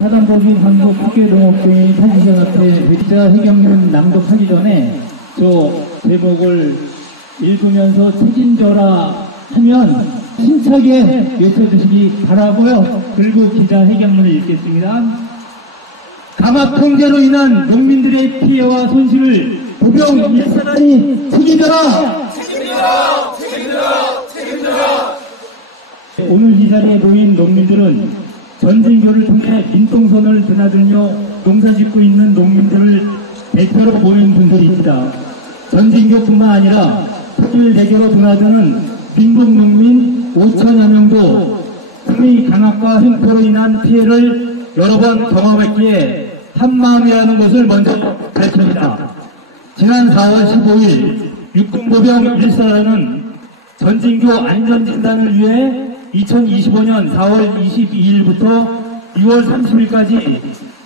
사단법인 한국학교농업회의 탄지연합회 기자회견문 낭독하기 전에 저 제목을 읽으면서 책임져라 하면 힘차게 외쳐주시기 바라고요. 그리고 기자회견문을 읽겠습니다. 강압 통제로 인한 농민들의 피해와 손실을 보병 1사단이 책임져라! 책임져라! 책임져라! 책임져라! 오늘 이 자리에 모인 농민들은 전진교를 통해 빈통선을 드나들며 농사짓고 있는 농민들을 대표로 모인 분들입니다. 전진교뿐만 아니라 토질대교로 드나드는 민국농민 5천여 명도 품위 강압과 횡포로 인한 피해를 여러 번 경험했기에 한마음이라는 것을 먼저 밝힙니다. 지난 4월 15일 육군보병 1사단은 전진교 안전진단을 위해 2025년 4월 22일부터 6월 30일까지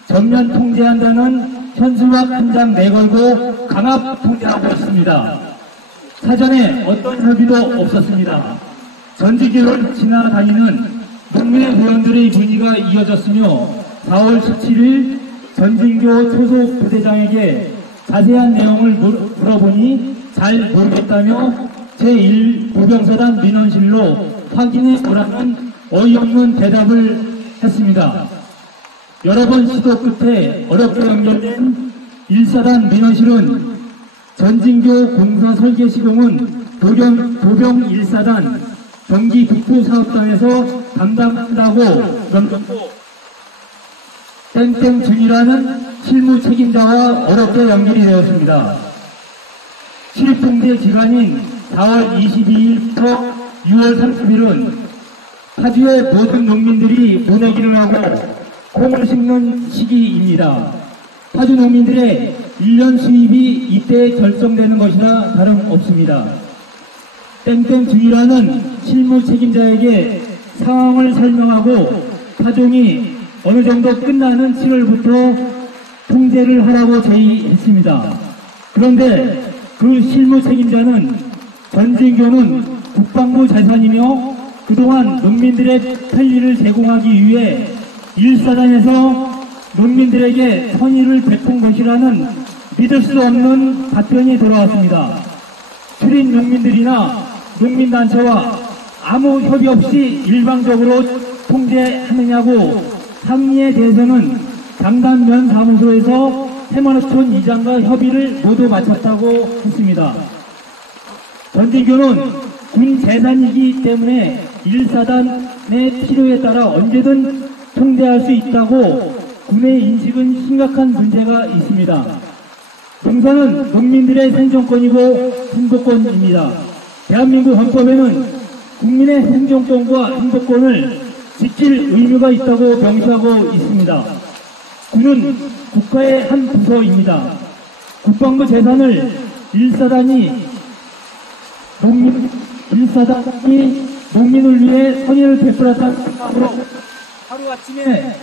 전면 통제한다는 현수막 한 장 내걸고 강압 통제하고 있습니다. 사전에 어떤 협의도 없었습니다. 전진교를 지나다니는 농민의 회원들의 문의가 이어졌으며 4월 17일 전진교 소속 부대장에게 자세한 내용을 물어보니 잘 모르겠다며 제1보병사단 민원실로 확인해 보라는 어이없는 대답을 했습니다. 여러 번 시도 끝에 어렵게 연결된 1사단 민원실은 전진교 공사 설계 시공은 도병 1사단 경기 북부사업단에서 담당한다고 넘겼고 땡땡준이라는 실무 책임자와 어렵게 연결이 되었습니다. 출입통제 기간인 4월 22일부터 6월 30일은 파주의 모든 농민들이 모내기를 하고 콩을 심는 시기입니다. 파주 농민들의 1년 수입이 이때 결정되는 것이나 다름없습니다. 땡땡주의라는 실무 책임자에게 상황을 설명하고 파종이 어느 정도 끝나는 7월부터 통제를 하라고 제의했습니다. 그런데 그 실무 책임자는 전진교는 국방부 재산이며 그동안 농민들의 편리를 제공하기 위해 1사단에서 농민들에게 선의를 베푼 것이라는 믿을 수 없는 답변이 돌아왔습니다. 출입 농민들이나 농민단체와 아무 협의 없이 일방적으로 통제하느냐고 상의에 대해서는 장단면 사무소에서 해머너촌 이장과 협의를 모두 마쳤다고 했습니다. 전진교는 군 재산이기 때문에 1사단의 필요에 따라 언제든 통제할 수 있다고 군의 인식은 심각한 문제가 있습니다. 농사는 농민들의 생존권이고 행복권입니다. 대한민국 헌법에는 국민의 생존권과 행복권을 지킬 의무가 있다고 명시하고 있습니다. 군은 국가의 한 부서입니다. 국방부 재산을 1사단이 농민을 위해 선의를 베풀었다는 생각으로 하루아침에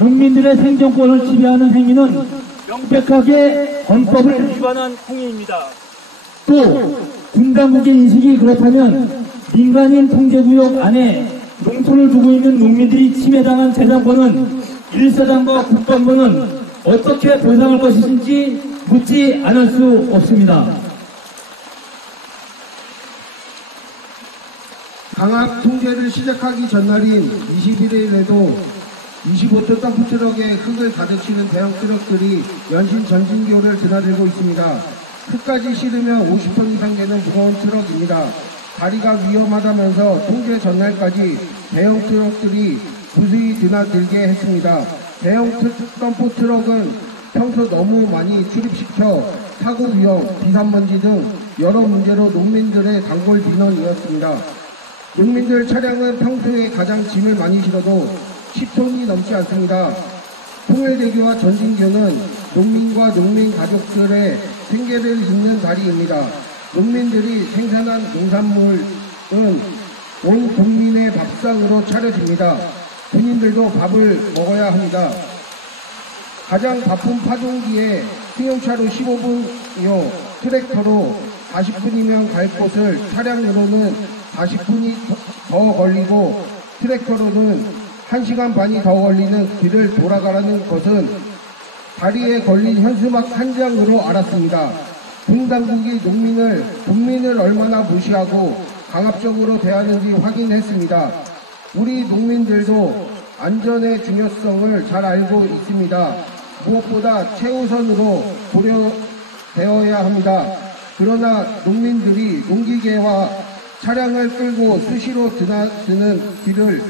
농민들의 생존권을 지배하는 행위는 명백하게 헌법을 위반한 행위입니다. 또 군당국의 인식이 그렇다면 민간인 통제구역 안에 농촌을 두고 있는 농민들이 침해당한 재산권은 1사단과 국방부는 어떻게 보상할 것인지 묻지 않을 수 없습니다. 강압 통제를 시작하기 전날인 21일에도 25톤 덤프트럭에 흙을 가득 실은 대형 트럭들이 연신 전진교를 드나들고 있습니다. 흙까지 실으면 50톤 이상 되는 무거운 트럭입니다. 다리가 위험하다면서 통제 전날까지 대형 트럭들이 무수히 드나들게 했습니다. 대형 덤프트럭은 평소 너무 많이 출입시켜 사고 위험, 비산먼지 등 여러 문제로 농민들의 단골 민원이었습니다. 농민들 차량은 평소에 가장 짐을 많이 실어도 10톤이 넘지 않습니다. 통일대교와 전진교는 농민과 농민 가족들의 생계를 잇는 다리입니다. 농민들이 생산한 농산물은 온 국민의 밥상으로 차려집니다. 군인들도 밥을 먹어야 합니다. 가장 바쁜 파종기에 승용차로 15분이요, 트랙터로 40분이면 갈 곳을 차량으로는 40분이 더 걸리고 트랙터로는 1시간 반이 더 걸리는 길을 돌아가라는 것은 다리에 걸린 현수막 한 장으로 알았습니다. 군 당국이 국민을 얼마나 무시하고 강압적으로 대하는지 확인했습니다. 우리 농민들도 안전의 중요성을 잘 알고 있습니다. 무엇보다 최우선으로 고려되어야 합니다. 그러나 농민들이 농기계와 차량을 끌고 수시로 드나드는 길을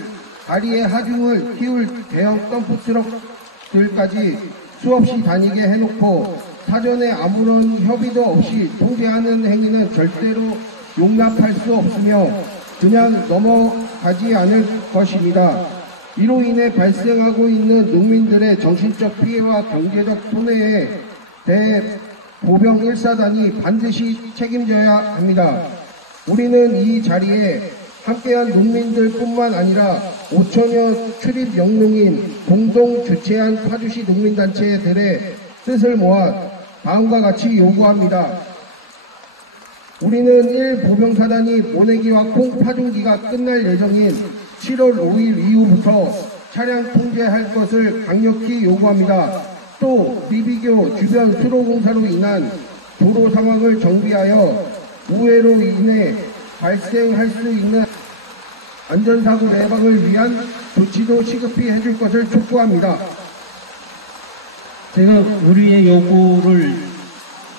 다리에 하중을 틔울 대형 덤프트럭들까지 수없이 다니게 해놓고 사전에 아무런 협의도 없이 통제하는 행위는 절대로 용납할 수 없으며 그냥 넘어가지 않을 것입니다. 이로 인해 발생하고 있는 농민들의 정신적 피해와 경제적 손해에 대해 보병 1사단이 반드시 책임져야 합니다. 우리는 이 자리에 함께한 농민들뿐만 아니라 5천여 출입 영농인 공동 주최한 파주시 농민단체들의 뜻을 모아 다음과 같이 요구합니다. 우리는 1보병사단이 모내기와 콩 파종기가 끝날 예정인 7월 5일 이후부터 차량 통제할 것을 강력히 요구합니다. 또 비비교 주변 수로 공사로 인한 도로 상황을 정비하여 우회로 인해 발생할 수 있는 안전사고 예방을 위한 조치도 시급히 해줄 것을 촉구합니다. 제가 우리의 요구를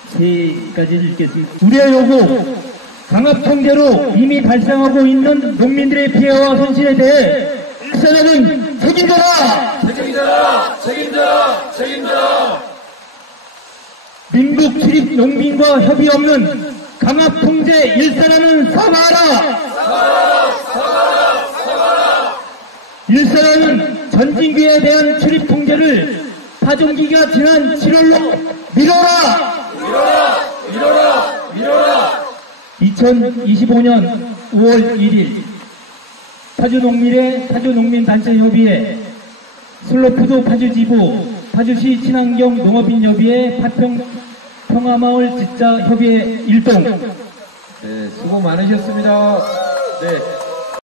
세 가지 읽겠습니다. 우리의 요구, 강압 통제로 이미 발생하고 있는 농민들의 피해와 손실에 대해 일선에는 책임져라! 책임져라! 책임져라! 책임져라! 민국 출입 농민과 협의 없는 강압 통제 일선에는 사과하라! 일선에는 전진기에 대한 출입 통제를 파종기가 지난 7월로 미뤄라! 2025년 5월 1일 파주농민의 파주농민단체협의회 슬로푸드 파주지부 파주시 친환경 농업인협의회 파평 평화마을 지자협의회 일동. 네, 수고 많으셨습니다. 네.